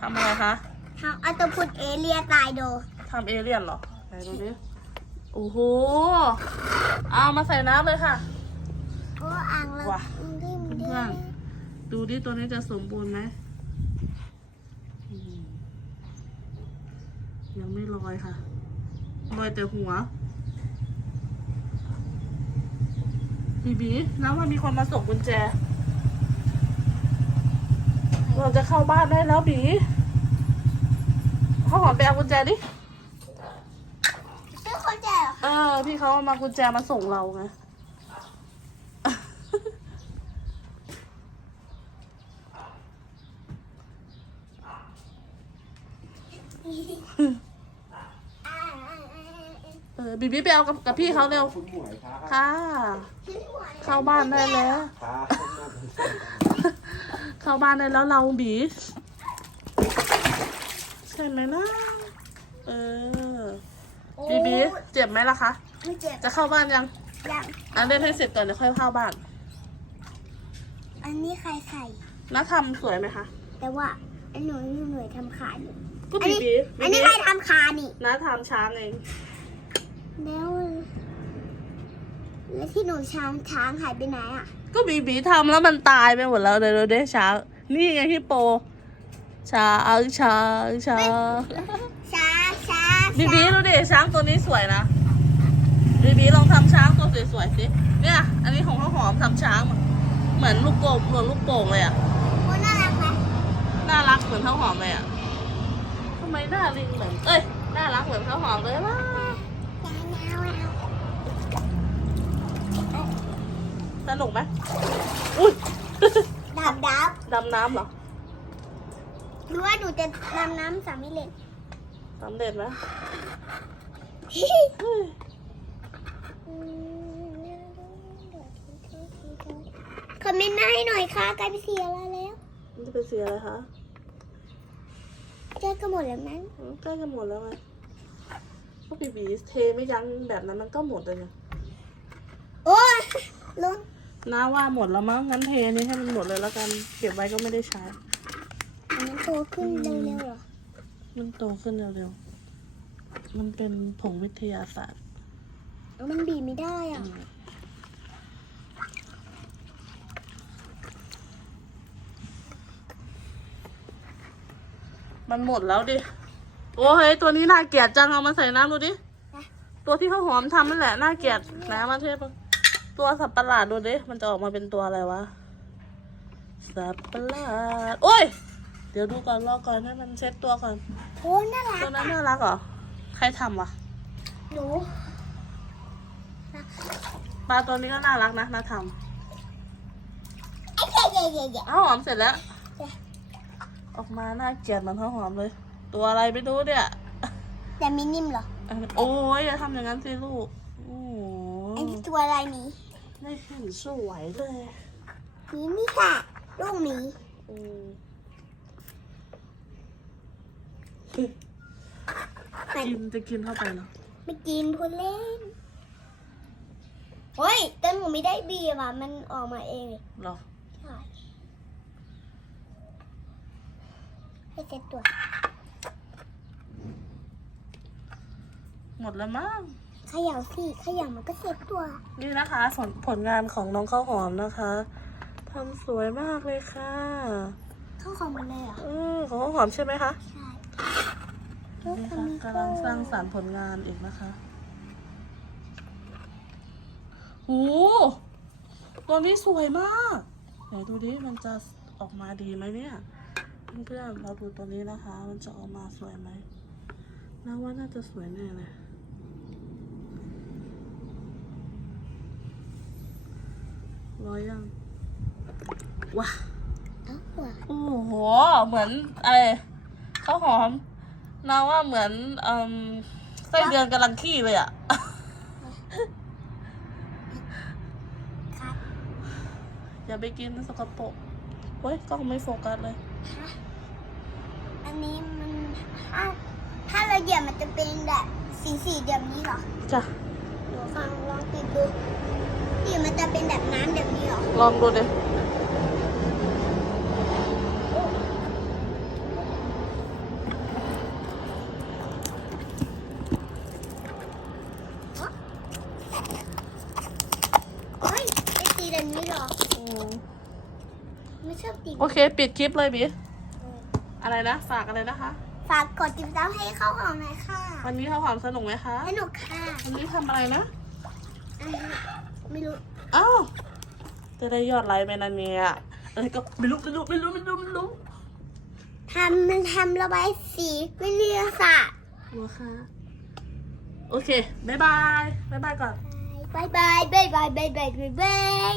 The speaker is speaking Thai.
ทำอะไรคะทำอัตพุทเอเลียตายโดทำเอเลี่ยนเหรอไหนดูดิโอ้โหเอามาใส่น้ำเลยค่ะ โอ้อ่างเราว่ะดิ้มเพื่อนดูดิตัวนี้จะสมบูรณ์ไหมอืมยังไม่ลอยค่ะลอยแต่หัวบีบีแล้วมันมีคนมาส่งกุญแจ เราจะเข้าบ้านได้แล้วบีข้าวหอมไปเอากุญแจดิซื้อคนแจเหรอเออ พี่เขาเอามากุญแจมาส่งเราไงอ่าอ่าอ่าเออบีบีไปเอากับกับพี่เขาเร็ว คุณหมวยครับค่ะ เข้าบ้านได้แล้ว ครับ เข้าบ้านได้แล้วเราบีใช่ไหมนะเออบีบีเจ็บไหมล่ะคะ ไม่เจ็บ จะเข้าบ้านยัง ยังอะเล่นให้เสร็จก่อนเดี๋ยวค่อยเข้าบ้าน อันนี้ใครใส่น้าทำสวยไหมคะ แต่ว่าไอ้หนูอยู่หน่วยทำขาอยู่ก็อันบีนี้บีอันบีนี้บีใครทำขานี่น้าทำช้างเอง แล้วแล้วที่หนูช้างช้างหายไปไหนอะ ก็บีบีทำแล้วมันตายไปหมดแล้วเดี๋ยวเดี๋ยวช้างนี่ไงที่โป ช้างช้างช้างช้าช้าบีบีดูดิช้างตัวนี้สวยนะบีบีลองทำช้างตัวสวยๆสิเนี่ย อันนี้ของข้าวหอมทำช้าง เหมือนลูกโป่งเหมือนลูกโป่งเลยอะโอ้น่ารักไหมน่ารักเหมือนข้าวหอมเลยอะทำไมหน้าลิงเหมือนเอ้ยน่ารักเหมือนข้าวหอมเลยล่ะ จ้าแนวแนวสนุกไหมอุ้ยดับดับดำน้ำเหรอหรือว่าหนูจะดำน้ำสามมิเลนสำเร็จไหมคอมเมนต์มาให้หน่อยค่ะใกล้ไปเสียแล้วแล้ว มันจะเป็นสีอะไรคะแก้ก็หมดแล้วนั้นอืมใกล้จะหมดแล้วไงพวกบีบีเทไม่ยั้งแบบนั้นมันก็หมดเลยไงโอ้ยลุ้น น้าว่าหมดแล้วมั้งงั้นเทอันนี้ให้มันหมดเลยแล้วกัน เก็บไว้ก็ไม่ได้ใช้ อันนั้นโตขึ้นเร็วๆเหรอมันโตขึ้นเร็วๆ มันเป็นผงวิทยาศาสตร์เอามันบีบไม่ได้อะ มันหมดแล้วดิ โอ้เฮ้ยตัวนี้น่าเกลียดจังเอามาใส่น้ำดูดิ ตัวที่ข้าวหอมทำนั่นแหละน่าเกลียดไหนเอามาเทปะ ตัวสับประหลาดดูดิ มันจะออกมาเป็นตัวอะไรวะ สับประหลาด โอ้ย เดี๋ยวดูก่อนรอก่อนให้มันเช็ดตัวก่อน โอ้น่ารักตัวนั้นน่ารักเหรอ ใครทำวะหนูปลาตัวนี้ก็น่ารักนะน่าทไอ้เย่เย่เย่เย่ำข้าวหอมเสร็จแล้ว ออกมาน่าเกลียดเหมือนข้าวหอมเลย ตัวอะไรไม่รู้เนี่ยแต่มินิ่มเหรอ โอ้ยอย่าทำอย่างนั้นสิลูก โอ้ไอ้ยนี่ ตัวอะไรหมีไม่เห็นสวยเลยหมีนี่ค่ะลูกหมีอืมแต่กินจะกินเข้าไปเหรอไม่กินพูดเล่นเฮ้ยแต่หนูไม่ได้บีบอะมันออกมาเองเหรอใช่ให้เซ็ตตัว หมดแล้วมั้งเขย่าสิเขย่ามันก็เซ็ตตัว นี่นะคะผลผลงานของน้องข้าวหอมนะคะทำสวยมากเลยค่ะเข้าของมันเลยเหรอเออของข้าวหอมใช่ไหมคะใช่นี่ค่ะกำลังสร้างสรรค์ผลงานอีกนะคะโอ้ตัวนี้สวยมากไหนดูดิมันจะออกมาดีไหมเนี่ยเพื่อนๆเราดูตัวนี้นะคะ มันจะออกมาสวยไหมน่าว่าน่าจะสวยแน่เลย ร้อยยังว้าเอ้าหัวโอ้โห เหมือนอะไรข้าวหอมนาว่าเหมือนเอ่มไส้เดือนกำลังขี้เลยอะครับอย่าไปกินสกปรกเฮ้ยกล้องไม่โฟกัสเลย อันนี้มันถ้าถ้าเราเหยียบมันจะเป็นแบบสีสีๆแบบนี้เหรอ จ้ะหนูฟังลองติดดู พี่มันจะเป็นแบบน้ำแบบนี้หรอลองดูดิเฮ้ยไม่ตีแบนี้เหรออไม่ชอบตีโอเค ปิดคลิปเลยบีอะไรนะฝากอะไรนะคะ ฝากกดติดตามให้เข้าของหน่ยค่ะวันนี้ทำความสนุกไหมคะสนุกค่ะวันนี้ทำอะไรนะ ไม่รู้เอ้าจะได้ยอดไลค์ไหมนะเนี่ยอะไรก็ไม่รู้ไม่รู้ไม่รู้ไม่รู้ไม่รู้ทำมันทำระบายสีวิทยาศาสตร์หัวค่ะโอเคบายบายบายบายก่อนบายบายบายบายบายบายบาย